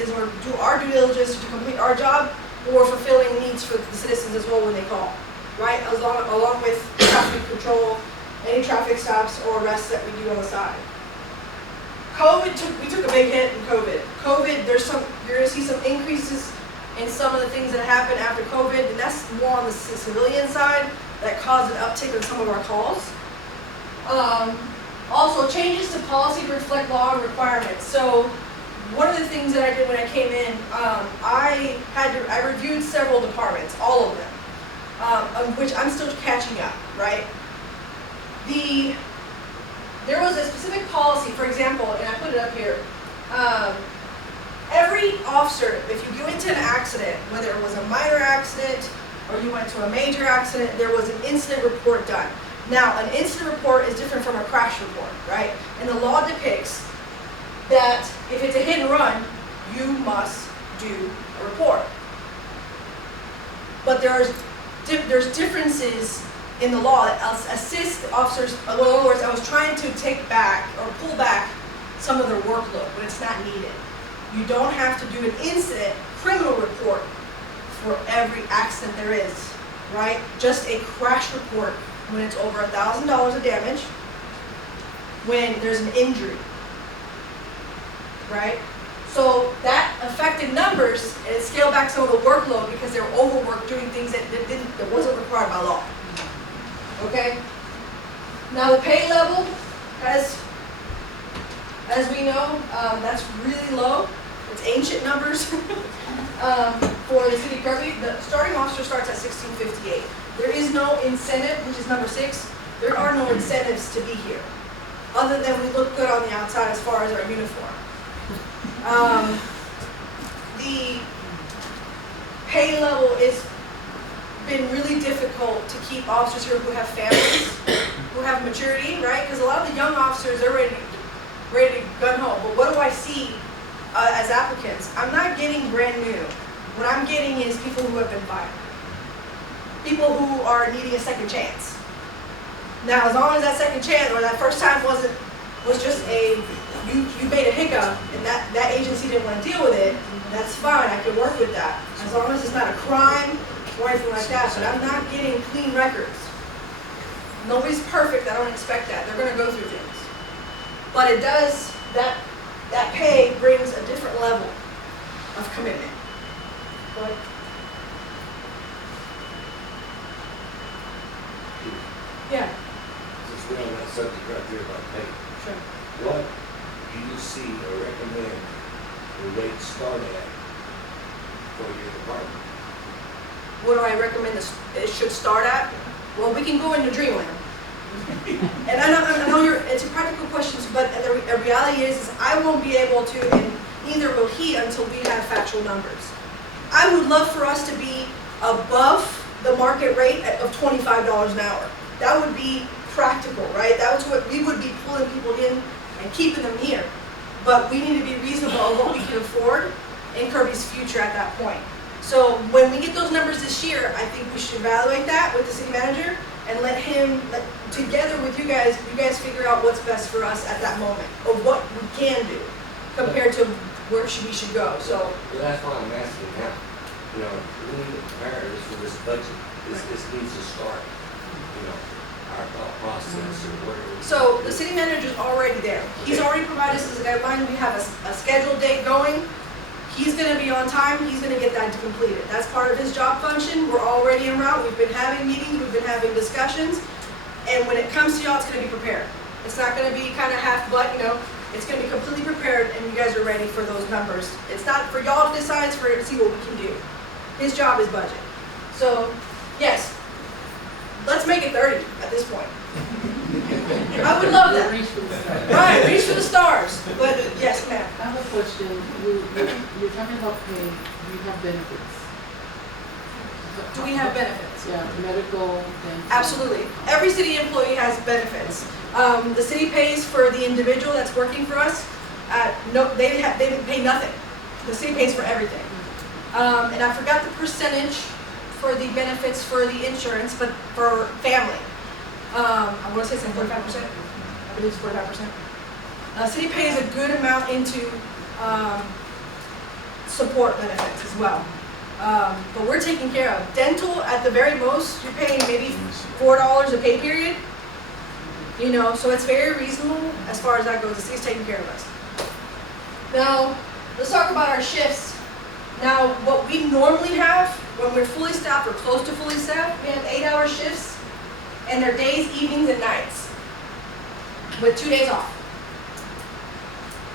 services or do our due diligence to complete our job, or fulfilling needs for the citizens as well when they call, right? Along with traffic control, any traffic stops or arrests that we do on the side. We took a big hit in COVID. You're going to see some increases in some of the things that happened after COVID, and that's more on the civilian side that caused an uptick in some of our calls. Also, changes to policy to reflect law and requirements. So, one of the things that I did when I came in, I reviewed several departments, all of them, of which I'm still catching up, right? There was a specific policy, for example, and I put it up here. Every officer, if you go into an accident, whether it was a minor accident or you went to a major accident, there was an incident report done. Now, an incident report is different from a crash report, right? And the law depicts that if it's a hit and run, you must do a report. But there's differences in the law that assist officers. In other words, I was trying to take back or pull back some of their workload when it's not needed. You don't have to do an incident criminal report for every accident there is, right? Just a crash report when it's over $1,000 of damage, when there's an injury, right? So that affected numbers, and it scaled back some of the workload because they were overworked doing things that wasn't required by law. Okay? Now the pay level, as we know, that's really low. It's ancient numbers for the city of Kirby. The starting officer starts at $16.58. There is no incentive, which is number 6. There are no incentives to be here, other than we look good on the outside as far as our uniform. The pay level has been really difficult to keep officers here who have families, who have maturity, right? Because a lot of the young officers, they're ready to gun ho. But what do I see as applicants? I'm not getting brand new. What I'm getting is people who have been fired. People who are needing a second chance. Now, as long as that second chance or that first time was just you made a hiccup and that agency didn't want to deal with it, that's fine. I can work with that. As long as it's not a crime or anything like that. But I'm not getting clean records. Nobody's perfect. I don't expect that. They're going to go through things. But it does, that pay brings a different level of commitment. Go ahead. Yeah. Since we're on that subject right there about pay, Sure. what do you see or recommend the rate start at for your department? What do I recommend it should start at? Well, we can go into dreamland. And I know it's a practical question, but the reality is I won't be able to, and neither will he until we have factual numbers. I would love for us to be above the market rate of $25 an hour. That would be practical, right? That was what we would be pulling people in and keeping them here. But we need to be reasonable on what we can afford in Kirby's future at that point. So when we get those numbers this year, I think we should evaluate that with the city manager and let him, together with you guys figure out what's best for us at that moment, or what we can do compared to where we should go. So well, that's why I'm asking now. You know, we need to prepare this for this budget. This needs to start. You know, our thought process or whatever. So the city manager is already there. He's already provided us a guideline. We have a scheduled date going. He's going to be on time. He's going to get that completed. That's part of his job function. We're already en route. We've been having meetings. We've been having discussions. And when it comes to y'all, it's going to be prepared. It's not going to be kind of half-butt, you know. It's going to be completely prepared, and you guys are ready for those numbers. It's not for y'all to decide. It's for him to see what we can do. His job is budget. So, yes, let's make it 30 at this point. I would love that. Right, reach for the stars. But yes, ma'am. I have a question. You're talking about pay. Do you have benefits? Do we have benefits? Yeah, medical, dental. Absolutely. Every city employee has benefits. The city pays for the individual that's working for us. No, they pay nothing. The city pays for everything. And I forgot the percentage for the benefits for the insurance, but for family. I want to say it's 45%. I believe it's 45%. City pays a good amount into support benefits as well. But we're taking care of dental at the very most. You're paying maybe $4 a pay period. You know, so it's very reasonable as far as that goes. The city's taking care of us. Now, let's talk about our shifts. Now, what we normally have when we're fully staffed or close to fully staffed, we have 8-hour shifts, and they're days, evenings, and nights, with 2 days off.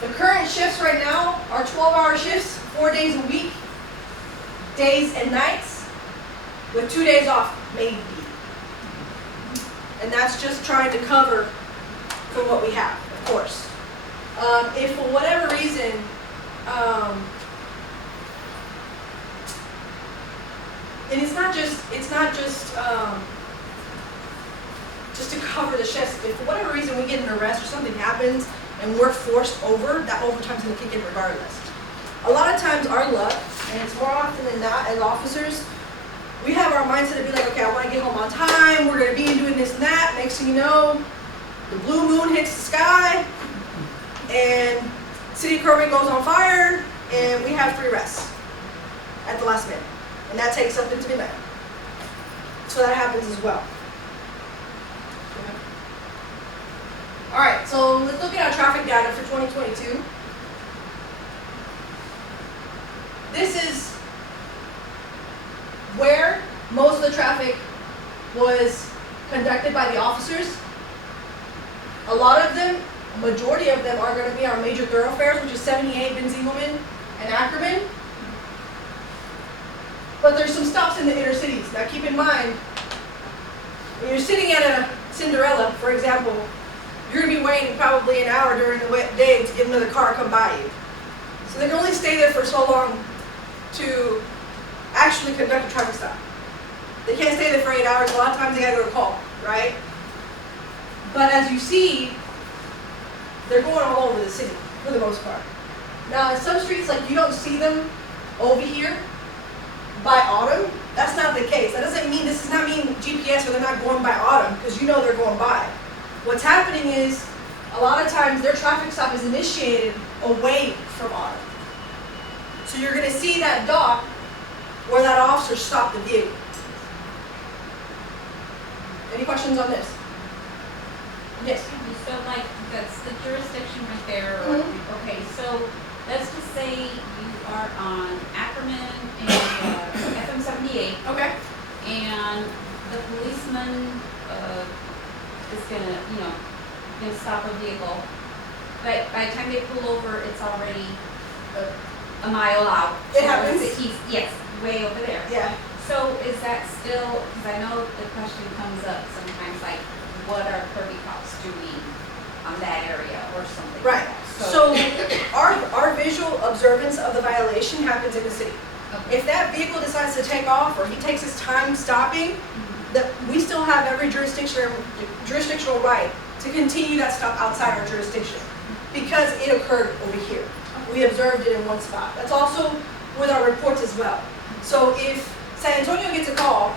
The current shifts right now are 12-hour shifts, 4 days a week, days and nights, with 2 days off, maybe. And that's just trying to cover for what we have, of course. If for whatever reason, and it's not just to cover the shifts. If for whatever reason we get an arrest or something happens and we're forced over, that overtime's going to kick in regardless. A lot of times our luck, and it's more often than not as officers, we have our mindset to be like, okay, I want to get home on time, we're going to be doing this and that. Next thing you know, the blue moon hits the sky, and City of Kirby goes on fire, and we have 3 arrests at the last minute. And that takes up into midnight. So that happens as well. All right, so let's look at our traffic data for 2022. This is where most of the traffic was conducted by the officers. A lot of them, a majority of them, are going to be our major thoroughfares, which is 78, Benzingelman, and Ackerman. But there's some stops in the inner cities. Now keep in mind, when you're sitting at a Cinderella, for example, you're going to be waiting probably an hour during the day to get another car to come by you. So they can only stay there for so long to actually conduct a traffic stop. They can't stay there for 8 hours. A lot of times they gotta go to call, right? But as you see, they're going all over the city for the most part. Now, in some streets, like you don't see them over here by autumn. That's not the case. That doesn't mean, this does not mean GPS or they're not going by autumn, because you know they're going by. What's happening is, a lot of times their traffic stop is initiated away from autumn. So you're gonna see that dock where that officer stopped the vehicle. Any questions on this? Yes. So like, that's the jurisdiction right there, or, okay, so let's just say you are on Ackerman and FM 78, Okay. and the policeman is gonna stop a vehicle, but by the time they pull over, it's already a mile out. It So happens. he's, yes, way over there. Yeah. So is that still, because I know the question comes up sometimes, like, what are Kirby cops doing on that area or something Right. like that? So our visual observance of the violation happens in the city. Okay. If that vehicle decides to take off or he takes his time stopping, that we still have every jurisdictional right to continue that stop outside our jurisdiction because it occurred over here. We observed it in one spot. That's also with our reports as well. So if San Antonio gets a call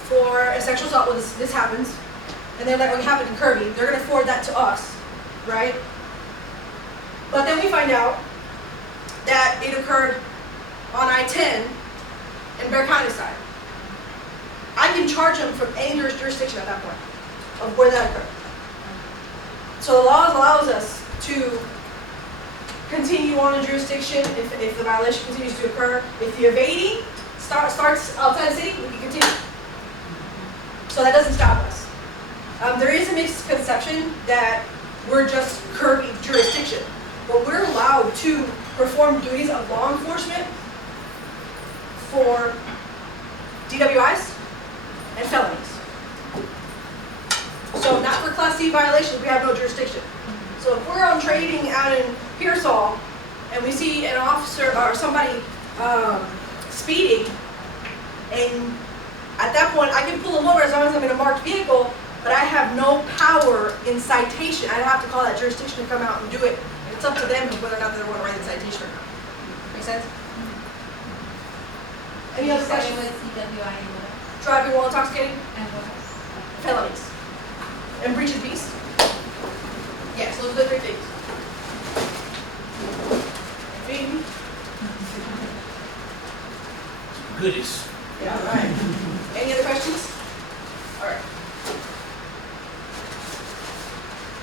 for a sexual assault, well, this happens, and they're like, oh, it happened in Kirby, they're going to forward that to us, right? But then we find out that it occurred on I-10 and Bear County side. I can charge them from any jurisdiction at that point of where that occurred. So the law allows us to continue on a jurisdiction if the violation continues to occur. If the evading starts outside the city, we can continue. So that doesn't stop us. There is a misconception that we're just Kirby jurisdiction, but we're allowed to perform duties of law enforcement for DWIs and felonies. So not for Class C violations, we have no jurisdiction. So if we're on trading out in Pearsall and we see an officer or somebody speeding, and at that point I can pull them over as long as I'm in a marked vehicle, but I have no power in citation. I have to call that jurisdiction to come out and do it. It's up to them whether or not they want to write the citation or not. Make sense? Any other questions? CWI and what? Driving while intoxicated? And what else? Felonies. And breach of peace? Yes, those are the 3 things. Feeding? goodies. Yeah, all right. Any other questions? All right.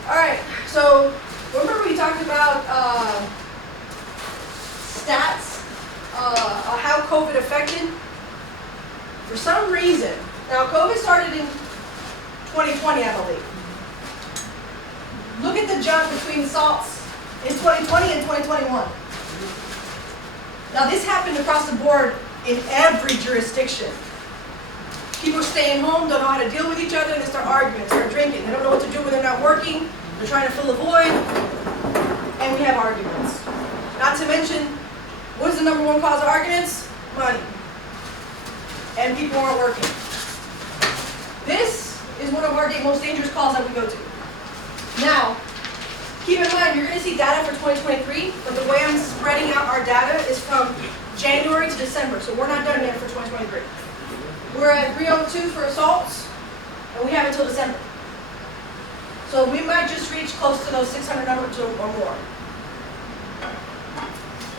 All right, so remember we talked about stats, how COVID affected? For some reason, now COVID started in 2020, I believe. Look at the jump between assaults in 2020 and 2021. Now this happened across the board in every jurisdiction. People are staying home, don't know how to deal with each other, and they start arguing, start drinking. They don't know what to do when they're not working. They're trying to fill a void, and we have arguments. Not to mention, what's the number one cause of arguments? Money. And people aren't working. This is one of our most dangerous calls that we go to. Now, keep in mind, you're going to see data for 2023, but the way I'm spreading out our data is from January to December, so we're not done yet for 2023. We're at 302 for assaults, and we have until December. So we might just reach close to those 600 numbers or more.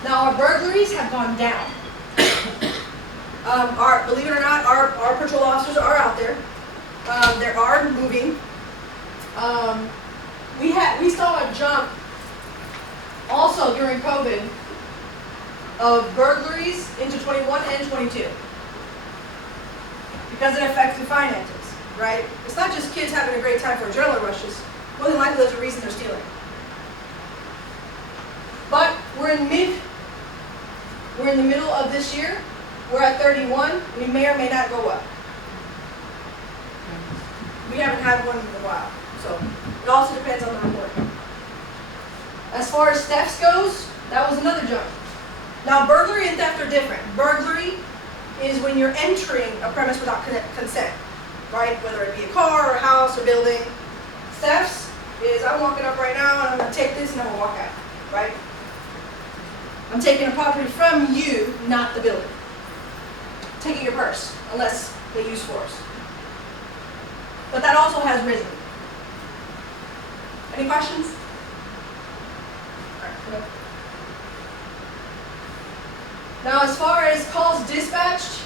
Now our burglaries have gone down. Believe it or not, our patrol officers are out there. They are moving. We saw a jump also during COVID of burglaries into 21 and 22 because it affected finances, right? It's not just kids having a great time for adrenaline rushes. More than likely, there's a reason they're stealing. But we're in the middle of this year. We're at 31. We may or may not go up. We haven't had one in a while, so it also depends on the report. As far as thefts goes, that was another jump. Now, burglary and theft are different. Burglary is when you're entering a premise without consent, right? Whether it be a car or a house or building. Thefts is I'm walking up right now and I'm going to take this and I'm going to walk out, right? I'm taking a property from you, not the building. Taking your purse, unless they use force. But that also has risen. Any questions? All right, come up. Now, as far as calls dispatched,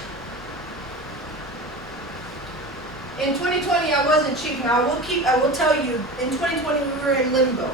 in 2020 I wasn't chief. Now I will tell you, in 2020 we were in limbo.